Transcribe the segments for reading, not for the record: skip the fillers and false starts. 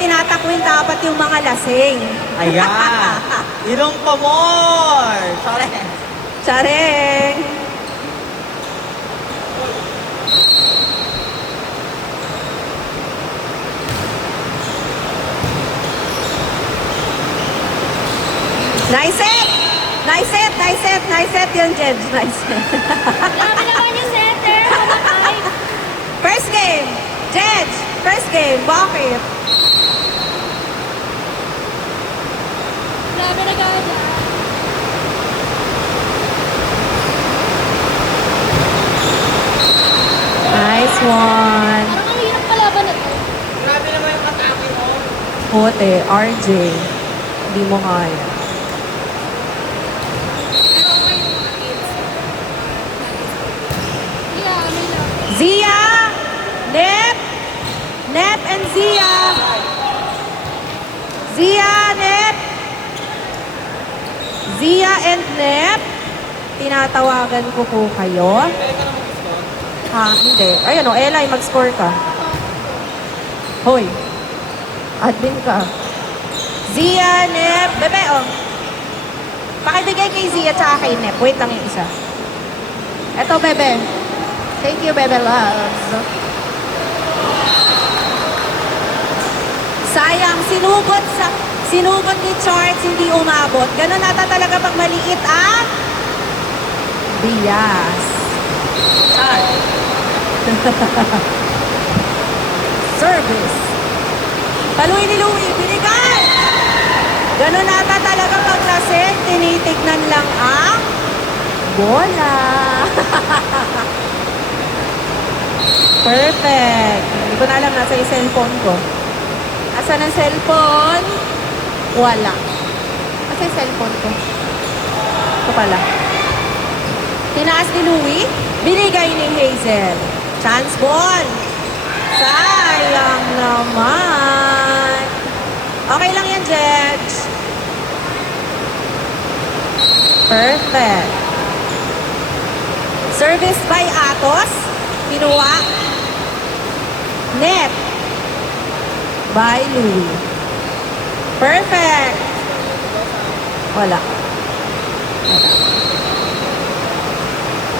tinatakwil dapat yung mga lasing. Ayan. Ilong pa more. Sorry. Tsareng! Nice set! Nice set! Nice set! Nice set yun, Jedge. Nice set. Grabe naman yung center. Kumakay. First game, Jedge. First game, bakit? Grabe na gaya. Nice one. Parang ang hirap palaban na to. Grabe naman yung katake mo. Puti, RJ. Hindi mo kaya. Yeah, may lang. Zia! Nep! Nep and Zia! Zia, Nep! Zia and Nep! Tinatawagan ko po kayo. Ha, hindi. Ayun o, Eli, mag-score ka. Hoy. Admin ka. Zia, Nep. Bebe, oh. Pakibigay kay Zia tsaka kay Nep. Wait lang yung isa. Eto, Bebe. Thank you, Bebe Loves. Sayang, sinugod ni Charts, hindi umabot. Ganun nata talaga pag maliit, ah? Bias. Chart. Service. Paluin ni Louie, binigay! Ganun nata talaga pag lasing, tinitignan lang ang bola. Perfect. Hindi ko na alam, nasa yung cellphone ko. Asan ang cellphone? Wala. Nasa yung cellphone ko? Ito pala. Tinaas ni Louie, binigay ni Hazel. Chance ball. Sayang naman. Okay lang yan, Jedge. Perfect. Service by Atos. Pinuha. Net. By Louie. Perfect. Wala.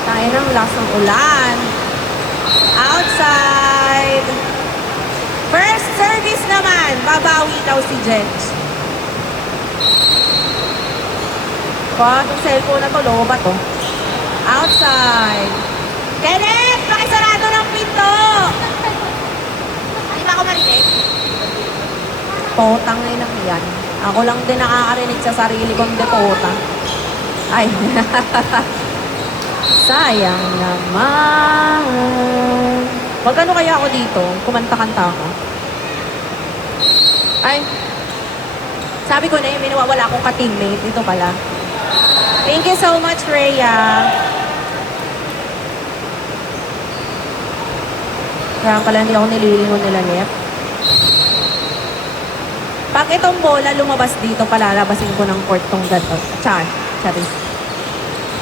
Tayo ng lasang ulan. Outside. First service naman. Babawi daw si Jedge. Yung cellphone na to, loba to. Outside. Kenneth! Pakisarado ng pinto! Hindi ba ako marinig? Potang na yun yan. Ako lang din nakakarinig sa sarili kong depota. Ay. Sayang naman. Magkano kaya ako dito? Kumanta-kanta ako. Ay. Sabi ko na yun, wala akong ka-teammate. Dito pala. Thank you so much, Rhea. Kaya pala hindi ako nililingon nila, Nep. Pag itong bola lumabas dito, palalabasin ko ng court tong gato. Charis.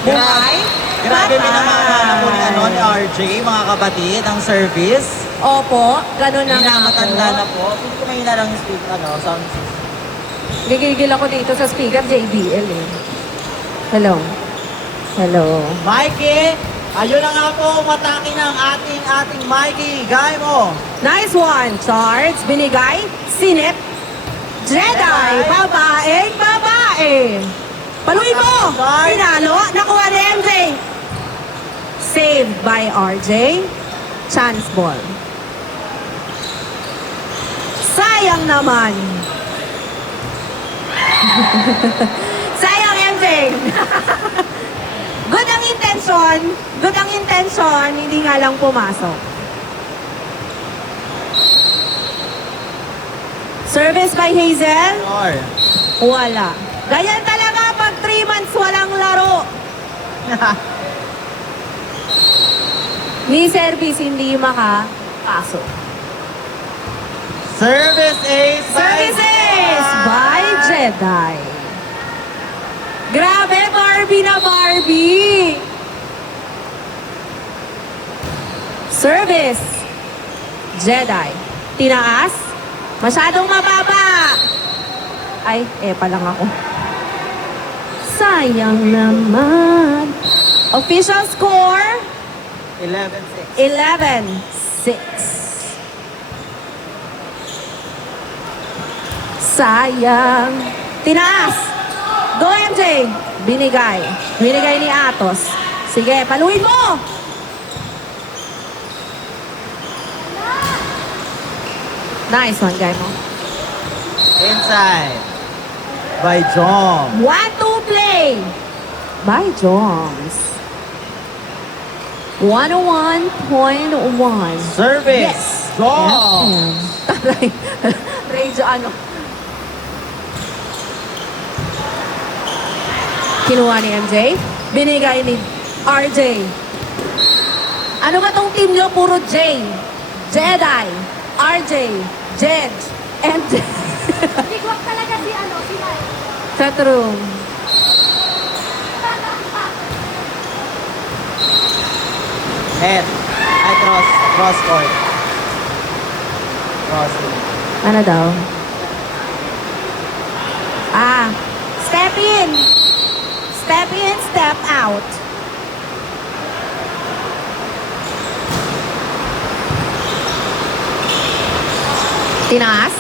Buhay? Grabe Patay. minamahal po ni, ni RJ, mga kapatid, ang service. Opo, ganun na nga Minamatanda ako. na po. Hindi ko mahina lang yung speak, sound system. Gigigil ako dito sa speaker, JBL eh. Hello. Hello. Mikey, ayun na nga po, umatake ng ating Mikey. Gay mo. Nice one, Charles. Binigay, Sinep, Jedi, babaeng babae. Paluin mo! Pinalo, nakuha ni MJ. Saved by RJ. Chance ball. Sayang naman. Sayang, MJ. Good ang intention. Good ang intention. Hindi nga lang pumasok. Service by Hazel. Or, Wala. Ganyan talaga pag 3 months walang laro. Ni service hindi makapasok. service ace by Services by Jedi. Grabe, Barbie na Barbie. Service. Jedi. Tinaas. Masyadong mababa. Ay, pa lang ako. Sayang naman. Official score, 11-6. 11-6. Sayang. Tinaas. Go, MJ. Binigay. Binigay ni Atos. Sige, paluin mo. Nice one, guy mo. Inside. By Jom. 1-2 play. By Joms. 101.1. Service. Jom. Taray. Radyo ano. Kinuha ni MJ. Binigay ni RJ. Ano ba tong team nyo? Puro J. Jedi. RJ. Jed. And Bigwak talaga si Mike. sa true. Net. Ay, cross. Cross court. Cross. Ano daw? Step in. Step in, step out. Tinaas.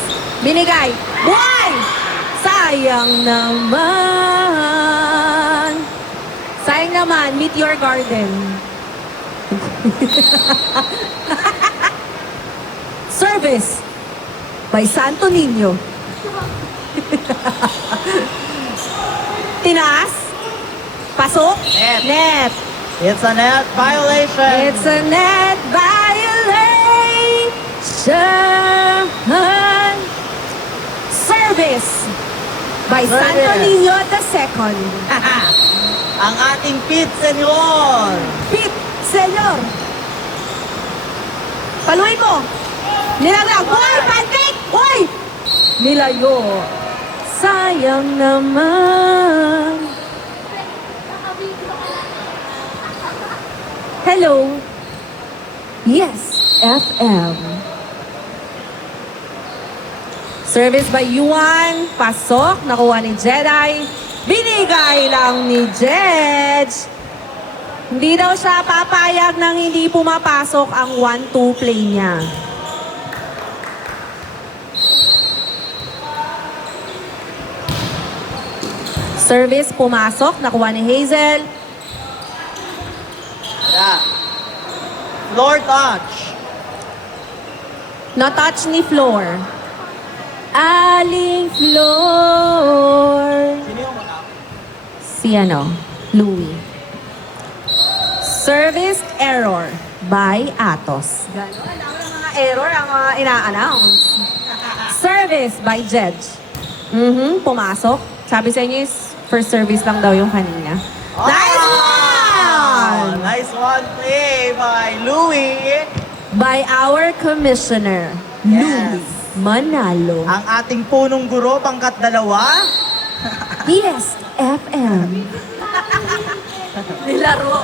Binigay. Buhay! Sayang naman. Sayang naman, meet your garden. Service by Santo Niño. Tinaas. Pasok. Net. Net. It's a net violation. It's a net violation. Service by Santo Service. Niño the second. Ang ating pit senyor. Pip, senyor. Paluin mo. Nilaglag. Hoy, pancake! Hoy! Nilayo. Sayang naman. Nakabiglo ka lang. Hello. Yes, FM. Service by Yuan. Pasok. Nakuha ni Jedi. Binigay lang ni Jedge. Hindi daw siya papayag nang hindi pumapasok ang 1-2 play niya. Service pumasok. Nakuha ni Hazel. Yeah. Floor touch. Na-touch ni Floor. Aling Floor. Sino yung mga? Si Louie. Service error by Atos. Gano'n lang ang mga error ang mga ina-announce. Service by Jedge. Pumasok. Sabi sa inyo is first service lang daw yung kanina. Nice one! Nice one play by Louie. By our commissioner, Yes. Louie Manalo. Ang ating punong guro, pangkat dalawa. Yes, FM. Nilaro.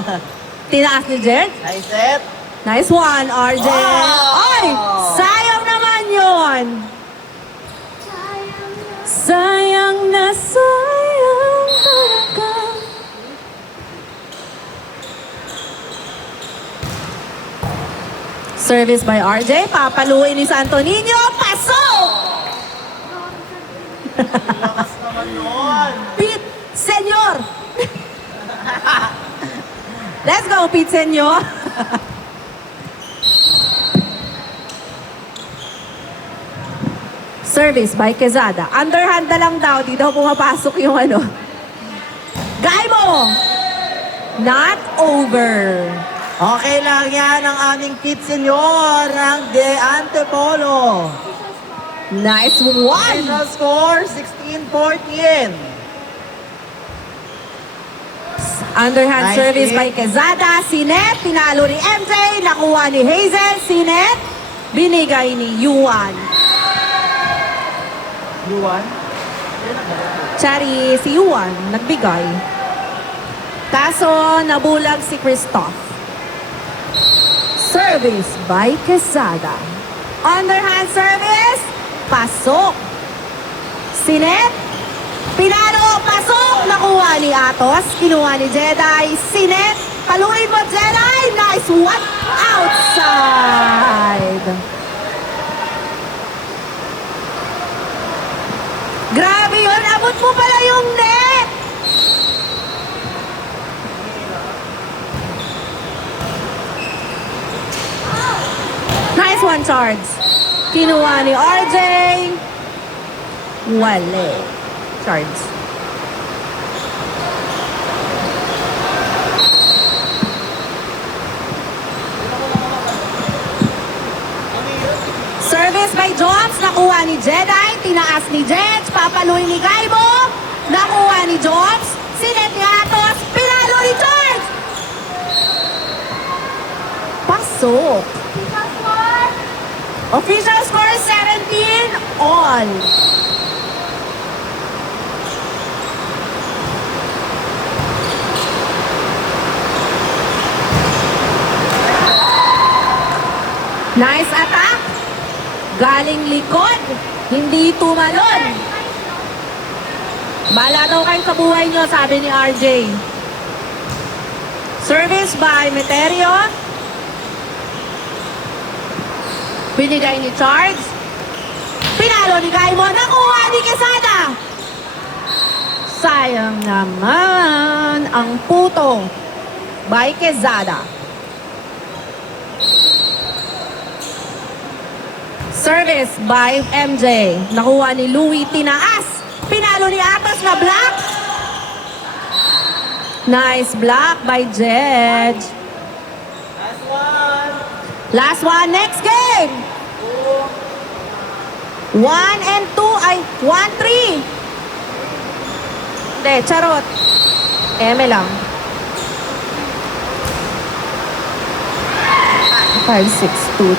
Tinaas ni Jed. Nice set. Nice one, RJ. Wow! Ay! Sayang naman yon. Sayang na sayang talaga. Service by RJ. Papaluin ni Santo Niño. Pasok! Lakas naman nun. Pete, senyor! Let's go, Pete, senyor! Service by Quezada. Underhand na lang daw. Di daw pumapasok yung Gay mo! Not over. Okay lang yan ang aming pit senyor ng De Antipolo. Nice one! Final score, 16-14. Underhand Nice service hit. by Quezada. Sinet, tinalo ni MJ. Nakuha ni Hazel. Sinet, binigay ni Yuan. Yuan? Chari, si Yuan, nagbigay. Kaso, nabulag si Christoph. Service by Quesada. Underhand service, pasok. Sinet, pinalo, pasok. Nakuha ni Atos, kinuha ni Jedi. Sinet, paluin mo Jedi. Nice one, outside. Grabe yun, abot mo pala yung net. Nice one, Charles. Kinuha ni RJ. Wale. Charles. Service by Jobs. Nakuha ni Jedi. Tinaas ni Jedge. Papaluin ni Gaibo. Nakuha ni Jobs. Sinet ni Atos. Pinalo ni Charles. Pasok. Because what? Official score is 17 all. Nice attack. Galing likod. Hindi tumalon. Bala daw kayo sa buhay nyo, sabi ni RJ. Service by Meterio. Binigay ni Charles. Pinalo ni Gaimon. Nakuha ni Quesada. Sayang naman ang puto by Quesada. Service by MJ. Nakuha ni Louie. Tinaas. Pinalo ni Atos na block. Nice block by Jedge. Last one. Last one, next game. 1 and 2, ay, 1-3. Hindi, charot. Eme lang. 5, 6, 2, 3.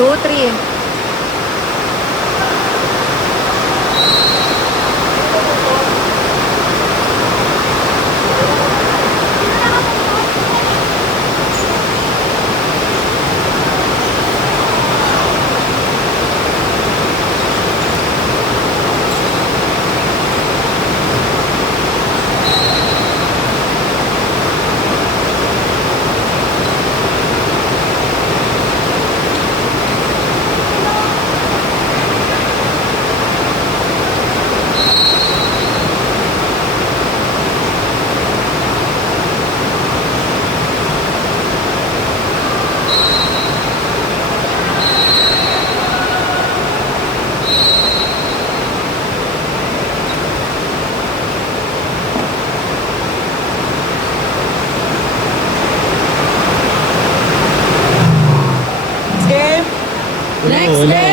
2-3. Next game.